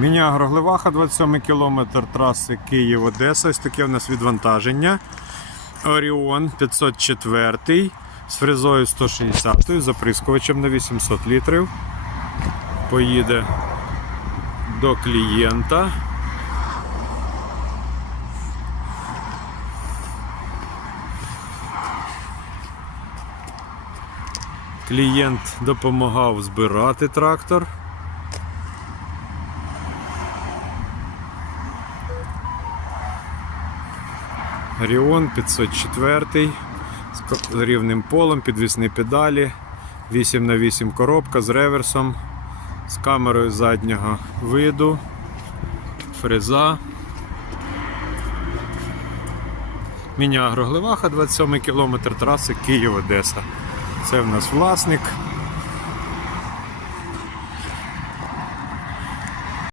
Міня Гроглеваха, 27 км траси Київ-Одеса. Ось таке у нас відвантаження. Оріон 504 з фрезою 160 заприскувачем на 800 літрів. Поїде до клієнта. Клієнт допомагав збирати трактор. Ріон 504 з рівним полом, підвісні педалі, 8х8 коробка з реверсом, з камерою заднього виду, фреза. Міні Агроглеваха, 27 км траси Київ-Одеса. Це в нас власник.